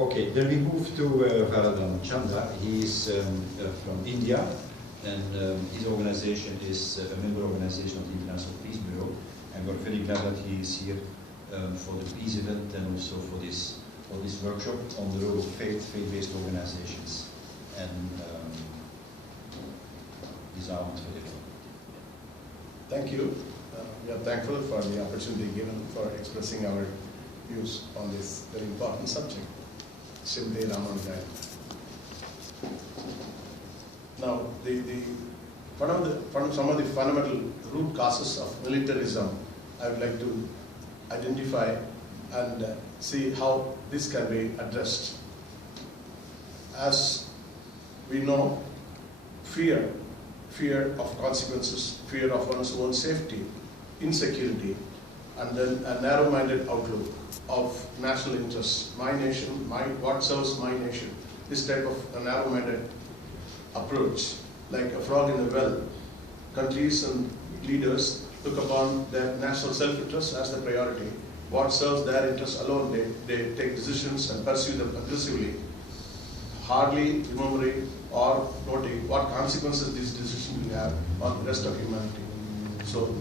Okay, then we move to Varadan Chandar. He is from India, and his organization is a member organization of the International Peace Bureau. And we're very glad that he is here for the peace event and also for this workshop on the role of faith-based organizations and disarmament for the world. Thank you. We are thankful for the opportunity given for expressing our views on this very important subject. Shimde Ramanujaya. Now, some of the fundamental root causes of militarism, I would like to identify and see how this can be addressed. As we know, fear of consequences, fear of one's own safety, insecurity, and then a narrow-minded outlook of national interests, my nation, what serves my nation. This type of a narrow-minded approach, like a frog in a well. Countries and leaders look upon their national self-interest as the priority. What serves their interests alone, they take decisions and pursue them aggressively, hardly remembering or noting what consequences these decisions will have on the rest of humanity. So,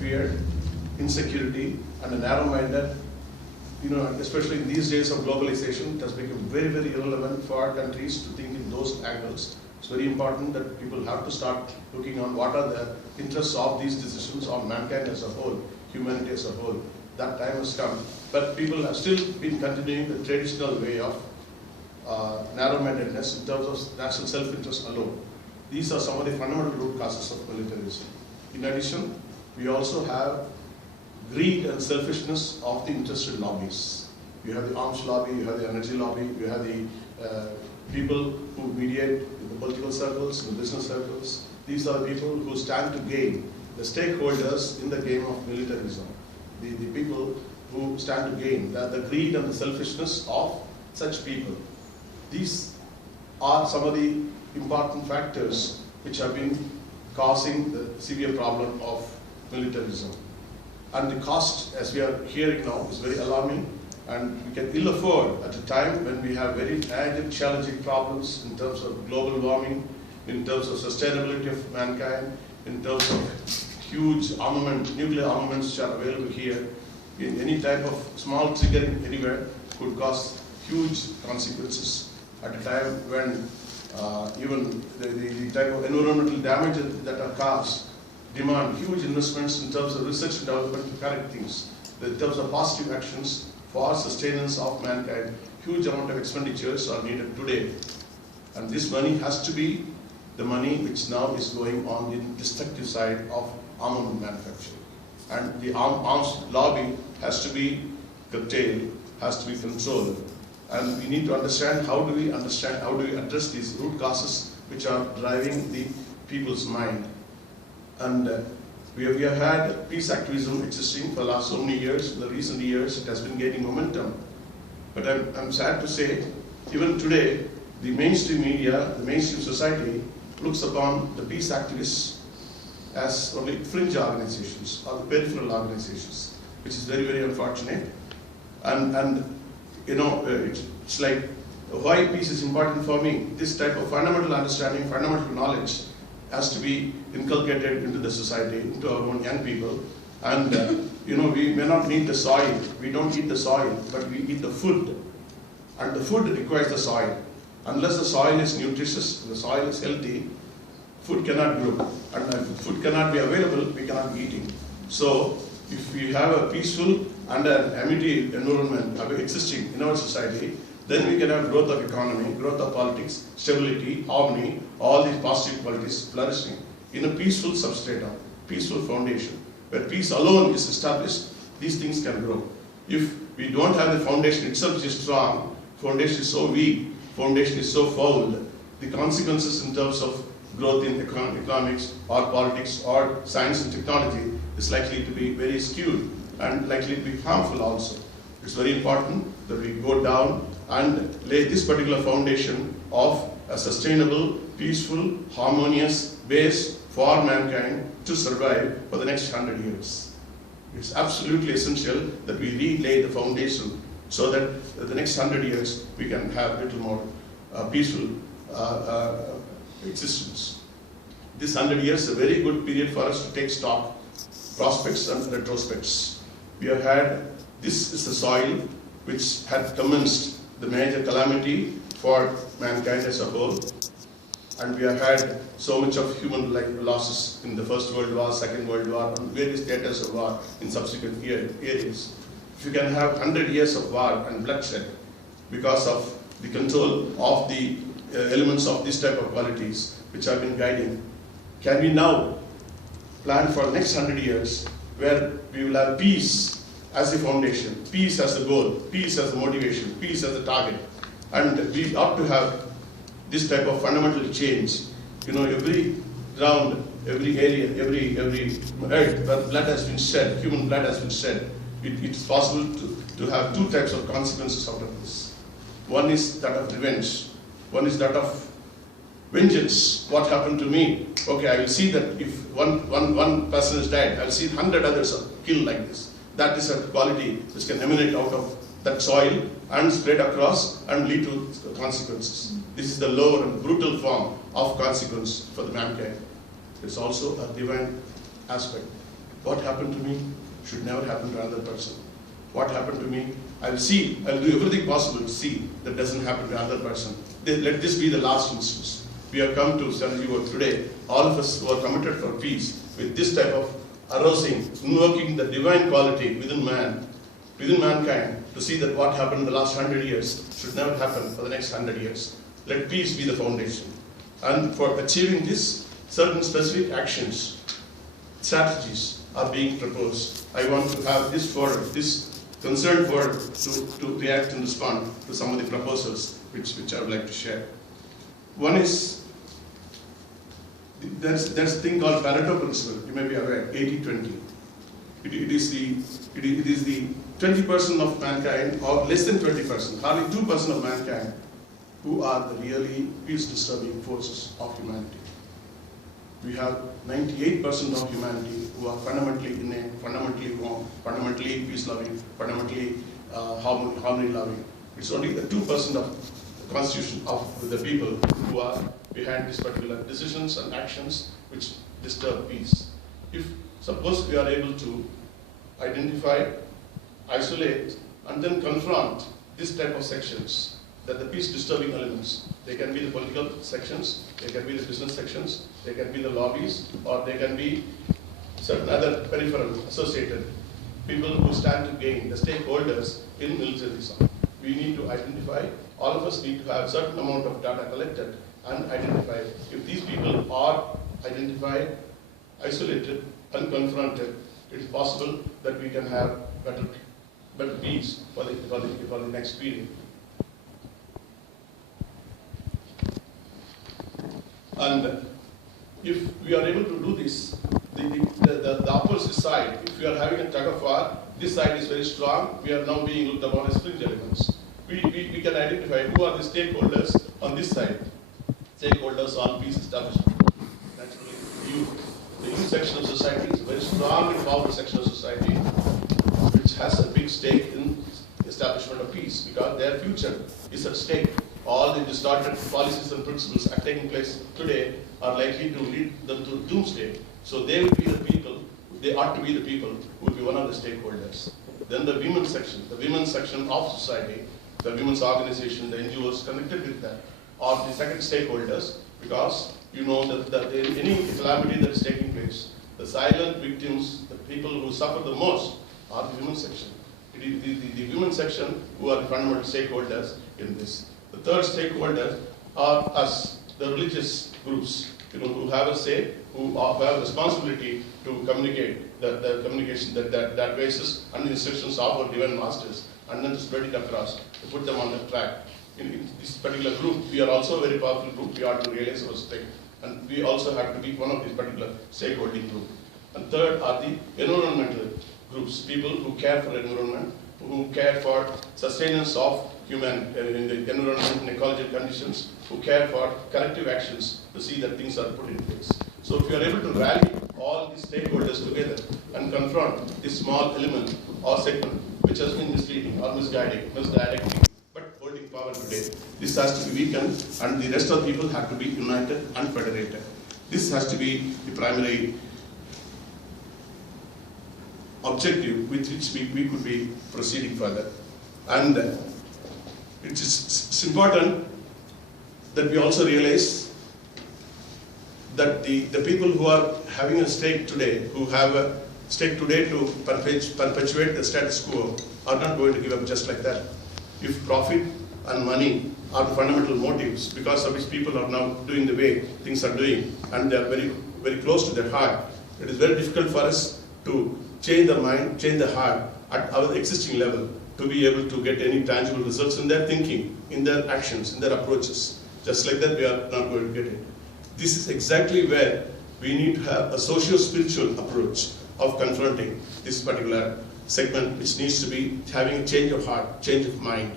fear, insecurity, and a narrow-minded, especially in these days of globalization, it has become very, very irrelevant for our countries to think in those angles. It's very important that people have to start looking on what are the interests of these decisions on mankind as a whole, humanity as a whole. That time has come. But people have still been continuing the traditional way of narrow-mindedness in terms of national self-interest alone. These are some of the fundamental root causes of militarism. In addition, we also have greed and selfishness of the interested lobbies. You have the arms lobby, you have the energy lobby, you have the people who mediate in the political circles, in the business circles. These are the people who stand to gain, the stakeholders in the game of militarism. The people who stand to gain, the greed and the selfishness of such people. These are some of the important factors which have been causing the severe problem of militarism. And the cost, as we are hearing now, is very alarming, and we can ill afford at a time when we have very added challenging problems in terms of global warming, in terms of sustainability of mankind, in terms of huge armament, nuclear armaments which are available here. In any type of small triggering anywhere could cause huge consequences at a time when even the type of environmental damage that are caused demand huge investments in terms of research and development to correct things. In terms of positive actions for sustenance of mankind, huge amount of expenditures are needed today. And this money has to be the money which now is going on the destructive side of armament manufacturing. And the arms lobby has to be curtailed, has to be controlled. And we need to understand how do we address these root causes which are driving the people's mind. And we have had peace activism existing for the last so many years. In the recent years, it has been gaining momentum. But I'm sad to say, even today, the mainstream media, the mainstream society, looks upon the peace activists as only fringe organizations or the peripheral organizations, which is very, very unfortunate. And it's like, why peace is important for me? This type of fundamental understanding, fundamental knowledge has to be inculcated into the society, into our own young people. And we may not need the soil. We don't eat the soil, but we eat the food. And the food requires the soil. Unless the soil is nutritious, the soil is healthy, food cannot grow. And if food cannot be available, we cannot be eating. So, if we have a peaceful and an amity environment existing in our society, then we can have growth of economy, growth of politics, stability, harmony, all these positive qualities flourishing in a peaceful substratum, peaceful foundation. Where peace alone is established, these things can grow. If we don't have the foundation itself which is strong, foundation is so weak, foundation is so fouled, the consequences in terms of growth in economics or politics or science and technology is likely to be very skewed and likely to be harmful also. It's very important that we go down and lay this particular foundation of a sustainable, peaceful, harmonious base for mankind to survive for the next 100 years. It's absolutely essential that we relay the foundation so that the next 100 years we can have a little more peaceful existence. This 100 years is a very good period for us to take stock, prospects and retrospects. We have had, this is the soil which had commenced the major calamity for mankind as a whole, and we have had so much of human life losses in the First World War, Second World War, and various theatres of war in subsequent areas. If you can have 100 years of war and bloodshed because of the control of the elements of this type of qualities which have been guiding, can we now plan for the next 100 years where we will have peace as the foundation, peace as the goal, peace as the motivation, peace as the target, and we ought to have this type of fundamental change. You know, every ground, every area, every earth where blood has been shed, human blood has been shed, it's possible to have two types of consequences out of this. One is that of revenge. One is that of vengeance. What happened to me? Okay, I will see that if one person is dead, I will see 100 others are killed like this. That is a quality which can emanate out of that soil and spread across and lead to consequences. This is the lower and brutal form of consequence for the mankind. It's also a divine aspect. What happened to me should never happen to another person. What happened to me, I'll do everything possible to see that doesn't happen to another person. Let this be the last instance. We have come to Sarajevo today, all of us who are committed for peace, with this type of arousing, invoking the divine quality within man, within mankind, to see that what happened in the last 100 years should never happen for the next 100 years. Let peace be the foundation. And for achieving this, certain specific actions, strategies are being proposed. I want to have this forum, this concerned forum, to react and respond to some of the proposals which I would like to share. One is, there's a thing called Pareto principle, you may be aware, 80-20. It is the 20% of mankind, or less than 20%, hardly 2% of mankind, who are the really peace-disturbing forces of humanity. We have 98% of humanity who are fundamentally innate, fundamentally warm, fundamentally peace-loving, fundamentally harmony-loving. It's only the 2% of the constitution of the people who are behind these particular decisions and actions which disturb peace. If suppose we are able to identify, isolate, and then confront this type of sections, that the peace-disturbing elements, they can be the political sections, they can be the business sections, they can be the lobbies, or they can be certain other peripheral associated people who stand to gain, the stakeholders in militarism. We need to identify, all of us need to have certain amount of data collected and identify. If these people are identified, isolated, and confronted, it is possible that we can have better peace for the next period. And if we are able to do this, the opposite side, if we are having a tug of war, this side is very strong, we are now being looked upon as fringe elements. We can identify who are the stakeholders on this side. Stakeholders on peace establishment. Naturally, the youth section of society is a very strong and powerful section of society which has a big stake in the establishment of peace because their future is at stake. All the distorted policies and principles are taking place today are likely to lead them to doomsday. So they will be the people, they ought to be the people who will be one of the stakeholders. Then the women's section of society, the women's organization, the NGOs connected with that, are the second stakeholders because you know that in any calamity that is taking place, the silent victims, the people who suffer the most are the women's section. It is the women's section who are the fundamental stakeholders in this. The third stakeholders are us, the religious groups, who have a say, who have responsibility to communicate the communication that basis and the instructions of our divine masters, and then to spread it across, to put them on the track. In this particular group, we are also a very powerful group. We are to realize our stake, and we also have to be one of these particular stakeholding group. And third are the environmental groups, people who care for environment, who care for sustenance of human in the environment and ecological conditions, who care for corrective actions to see that things are put in place. So if you are able to rally all these stakeholders together and confront this small element or segment which which has been misleading or misdirecting, but holding power today. This has to be weakened, and the rest of the people have to be united and federated. This has to be the primary objective with which we could be proceeding further. And it's important that we also realize that the people who are having a stake today, who have a stake today to perpetuate the status quo, are not going to give up just like that. If profit and money are the fundamental motives because of which people are now doing the way things are doing, and they are very, very close to their heart, it is very difficult for us to change the mind, change the heart at our existing level to be able to get any tangible results in their thinking, in their actions, in their approaches. Just like that, we are not going to get it. This is exactly where we need to have a socio-spiritual approach of confronting this particular segment, which needs to be having a change of heart, change of mind.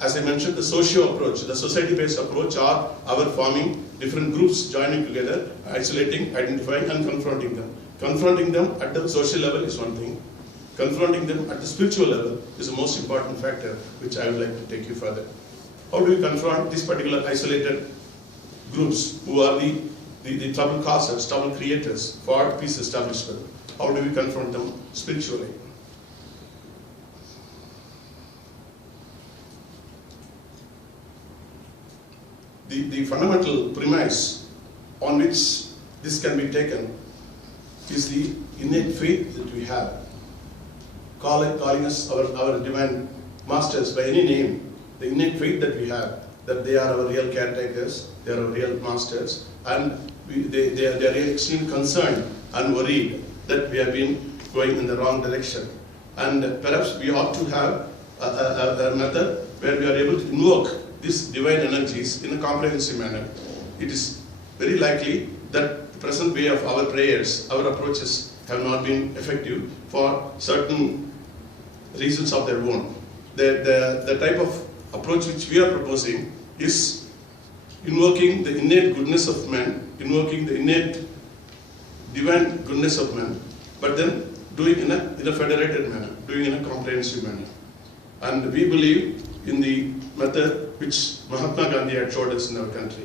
As I mentioned, the socio approach, the society-based approach, are our forming different groups joining together, isolating, identifying, and confronting them. Confronting them at the social level is one thing. Confronting them at the spiritual level is the most important factor, which I would like to take you further. How do we confront these particular isolated groups who are the trouble causers, trouble creators for peace establishment? How do we confront them spiritually? The fundamental premise on which this can be taken is the innate faith that we have. Calling us our divine masters by any name, the innate faith that we have, that they are our real caretakers, they are our real masters, and they are really extremely concerned and worried that we have been going in the wrong direction. And perhaps we ought to have a method where we are able to invoke these divine energies in a comprehensive manner. It is very likely that the present way of our prayers, our approaches have not been effective for certain reasons of their own. The type of approach which we are proposing is invoking the innate goodness of man, invoking the innate divine goodness of man, but then doing in a federated manner, doing in a comprehensive manner. And we believe in the method which Mahatma Gandhi had showed us in our country.